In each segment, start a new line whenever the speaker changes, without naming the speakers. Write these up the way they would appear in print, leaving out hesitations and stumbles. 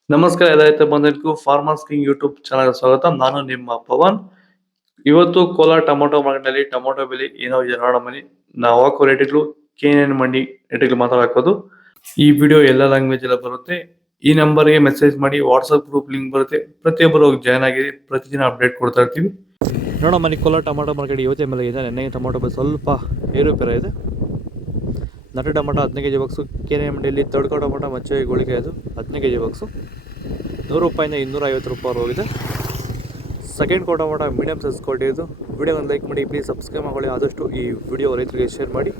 ನಮಸ್ಕಾರ ರೈತ ಬಂಧುಗಳಿಗೂ ಫಾರ್ಮರ್ಸ್ ಕಿಂಗ್ ಯೂಟ್ಯೂಬ್ ಚಾನಲ್ ಸ್ವಾಗತ. ನಾನು ನಿಮ್ಮ ಪವನ್. ಇವತ್ತು ಕೋಲಾರ ಟೊಮೊಟೊ ಮಾರ್ಕೆಟ್ನಲ್ಲಿ ಟೊಮೊಟೊ ಬೆಲೆ ಏನೋ ಇದೆ ನೋಡೋಣ ಬನ್ನಿ. ನಾವು ಹಾಕೋ ರೇಟ್ಗಳು KNN ಮಂಡಿ ರೇಟ್ಗಳು ಮಾತಾಡೋದು. ಈ ವಿಡಿಯೋ ಎಲ್ಲ ಲ್ಯಾಂಗ್ವೇಜ್ ಎಲ್ಲ ಬರುತ್ತೆ. ಈ ನಂಬರ್ಗೆ ಮೆಸೇಜ್ ಮಾಡಿ, ವಾಟ್ಸಪ್ ಗ್ರೂಪ್ ಲಿಂಕ್ ಬರುತ್ತೆ. ಪ್ರತಿಯೊಬ್ಬರು ಜಾಯ್ನ್ ಆಗಿ ಪ್ರತಿದಿನ ಅಪ್ಡೇಟ್ ಕೊಡ್ತಾ ಇರ್ತೀವಿ. ನೋಡೋಣ ಬನ್ನಿ, ಕೋಲಾರ ಟೊಮೊಟೊ ಮಾರ್ಕೆಟ್ ಇವತ್ತೇ ಮೇಲೆ ಇದೆ. ನೆನ್ನೆ ಟೊಮೊಟೊ ಬೆಲೆ ಸ್ವಲ್ಪ ಏರುಪೇರ ಇದೆ. ನಾಟಿ ಟೊಮೊಟೊ 15 kg ಬಾಕ್ಸು KNN ಮಂಡಿಯಲ್ಲಿ. ತಡ್ಕೋ ಟೊಮೊಟೊ ಮಚ್ಚೆ ಗೋಳಿಗೆ ಅದು 15 kg ಬಾಕ್ಸು 100 ರೂಪಾಯಿಂದ 250 ರೂಪಾಯಿ ಹೋಗಿದೆ. ಸೆಕೆಂಡ್ ಕೋ ಟೊಮೊಟೊ ಮೀಡಿಯಮ್ ಸೈಜ್ ಕ್ವಾಲಿಟಿ ಇದು. ವಿಡಿಯೋವನ್ನು ಲೈಕ್ ಮಾಡಿ, ಪ್ಲೀಸ್ ಸಬ್ಸ್ಕ್ರೈಬ್ ಮಾಡಿ. ಆದಷ್ಟು ಈ ವಿಡಿಯೋ ರೈತರಿಗೆ ಶೇರ್ ಮಾಡಿ.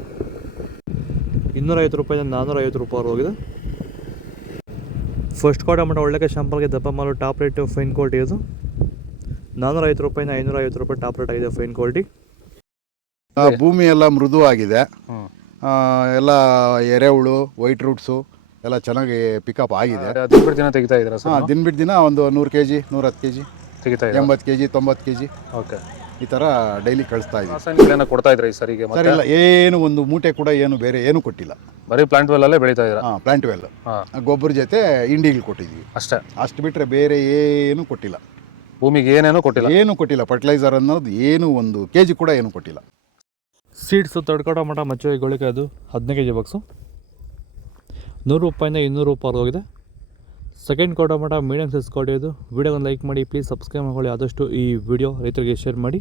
250 ರೂಪಾಯಿಂದ 450 ರೂಪಾಯಿ ಹೋಗಿದೆ. ಫಸ್ಟ್ ಕೋ ಟೊಮೊಟೊ ಒಳ್ಳೆಗೆ ಶಾಂಪಲ್ಗೆ ದಪ್ಪ ಮಾಲು ಟಾಪ್ ರೇಟ್ ಫೈನ್ ಕ್ವಾಲಿಟಿ ಇದು. 450 ರೂಪಾಯಿಂದ 550 ರೂಪಾಯಿ ಟಾಪ್ ರೇಟ್ ಆಗಿದೆ ಫೈನ್ ಕ್ವಾಲಿಟಿ.
ಭೂಮಿ ಎಲ್ಲ ಮೃದು ಆಗಿದೆ. ಎಲ್ಲ ಎರೆಹುಳು, ವೈಟ್ ರೂಟ್ಸು ಎಲ್ಲ ಚೆನ್ನಾಗಿ ಪಿಕಪ್ ಆಗಿದೆ.
ದಿನ ಬಿಟ್ಟು ದಿನ ತೆಗಿತಾ ಇದ್ದೀರಾ ಸರ್?
ದಿನ ಬಿಟ್ಟು ದಿನ ಒಂದು 100 kg 110 kg
ತೆಗಿತಾ ಇದ್ದೀರಾ?
80 kg 90 kg
ಓಕೆ.
ಈ ಥರ ಡೈಲಿ ಕಳಿಸ್ತಾ ಇದ್ದೀವಿ.
ರಾಸಾಯನಿಕಗಳನ್ನ ಕೊಡ್ತಾ ಇದ್ರಾ ಈ ಸರಿಗೆ?
ಸರ್ ಇಲ್ಲ, ಏನು ಒಂದು ಮೂಟೆ ಕೂಡ ಏನು ಬೇರೆ ಏನು ಕೊಟ್ಟಿಲ್ಲ.
ಬರೀ ಪ್ಲಾಂಟ್ ವೆಲ್ ಅಲ್ಲೇ ಬೆಳೀತಾ ಇದ್ದೀರಾ?
ಪ್ಲಾಂಟ್ ವೆಲ್ ಗೊಬ್ಬರ ಜೊತೆ ಇಂಡಿಗಳು ಕೊಟ್ಟಿದ್ವಿ
ಅಷ್ಟೇ.
ಅಷ್ಟು ಬಿಟ್ಟರೆ ಬೇರೆ ಏನು ಕೊಟ್ಟಿಲ್ಲ.
ಭೂಮಿಗೆ ಏನೇನೋ ಕೊಟ್ಟಿಲ್ಲ?
ಏನು ಕೊಟ್ಟಿಲ್ಲ. ಫರ್ಟಿಲೈಸರ್ ಅನ್ನೋದು ಏನು 1 kg ಕೂಡ ಏನು ಕೊಟ್ಟಿಲ್ಲ.
ಸೀಡ್ಸು ತಡ್ಕೋ ಟೊಮೊಟೊ ಮಚ್ಚೆ ಗೋಳಿಗೆ ಅದು 15 kg ಬಾಕ್ಸು 100 ರೂಪಾಯಿಂದ 200 ರೂಪಾಯಿ ಹೋಗಿದೆ. ಸೆಕೆಂಡ್ ಕೋ ಟೊಮೊಟೊ ಮೀಡಿಯಮ್ ಸೈಜ್ ಕ್ವಾಲಿಟಿ ಇದು. ವಿಡಿಯೋವನ್ನು ಲೈಕ್ ಮಾಡಿ, ಪ್ಲೀಸ್ ಸಬ್ಸ್ಕ್ರೈಬ್ ಮಾಡಿ. ಆದಷ್ಟು ಈ ವಿಡಿಯೋ ರೈತರಿಗೆ ಶೇರ್ ಮಾಡಿ.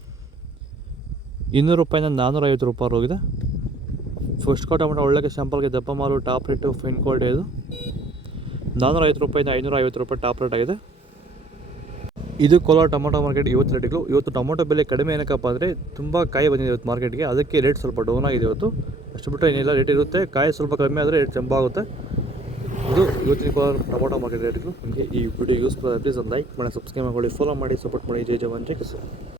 200 ರೂಪಾಯಿಂದ 450 ರೂಪಾಯಿ ಹೋಗಿದೆ. ಫಸ್ಟ್ ಕೋ ಟೊಮೊಟೊ ಒಳ್ಳೆಗೆ ಶಾಂಪಲ್ಗೆ ದಪ್ಪ ಮಾಲು ಟಾಪ್ ರೇಟು ಫೈನ್ ಕ್ವಾಲಿಟಿ ಇದು. 450 ರೂಪಾಯಿಂದ 550 ರೂಪಾಯಿ ಟಾಪ್ ರೇಟ್ ಆಗಿದೆ. ಇದು ಕೋಲಾರ ಟೊಮೊಟೊ ಮಾರ್ಕೆಟ್ ಇವತ್ತು ರೇಟ್ಗಳು. ಇವತ್ತು ಟೊಮೊಟೊ ಬೆಲೆ ಕಡಿಮೆ ಏನಕ್ಕಪ್ಪ ಅಂದರೆ ತುಂಬ ಕಾಯಿ ಬಂದಿದೆ ಇವತ್ತು ಮಾರ್ಕೆಟ್ಗೆ, ಅದಕ್ಕೆ ರೇಟ್ ಸ್ವಲ್ಪ ಡೌನ್ ಆಗಿದೆ ಇವತ್ತು. ಅಷ್ಟು ಬಿಟ್ಟರೆ ಏನಿಲ್ಲ, ರೇಟ್ ಇರುತ್ತೆ. ಕಾಯಿ ಸ್ವಲ್ಪ ಕಡಿಮೆ ಆದರೆ ರೇಟ್ ಜಂಪ್ ಆಗುತ್ತೆ. ಇದು ಇವತ್ತಿನ ಕೋಲಾರ ಟೊಮೊಟೊ ಮಾರ್ಕೆಟ್ ರೇಟ್ಗಳು. ನಿಮಗೆ ಈ ವಿಡಿಯೋ ಯೂಸ್ಫುಲ್ ಆದರೆ ಪ್ಲೀಸ್ ಒಂದು ಲೈಕ್ ಮಾಡಿ, ಸಬ್ಸ್ಕ್ರೈಬ್ ಮಾಡಿ, ಫಾಲೋ ಮಾಡಿ, ಸಪೋರ್ಟ್ ಮಾಡಿ. ಜೈ ಜವಾನ್ ಜೈ ಕಿಸಾನ್.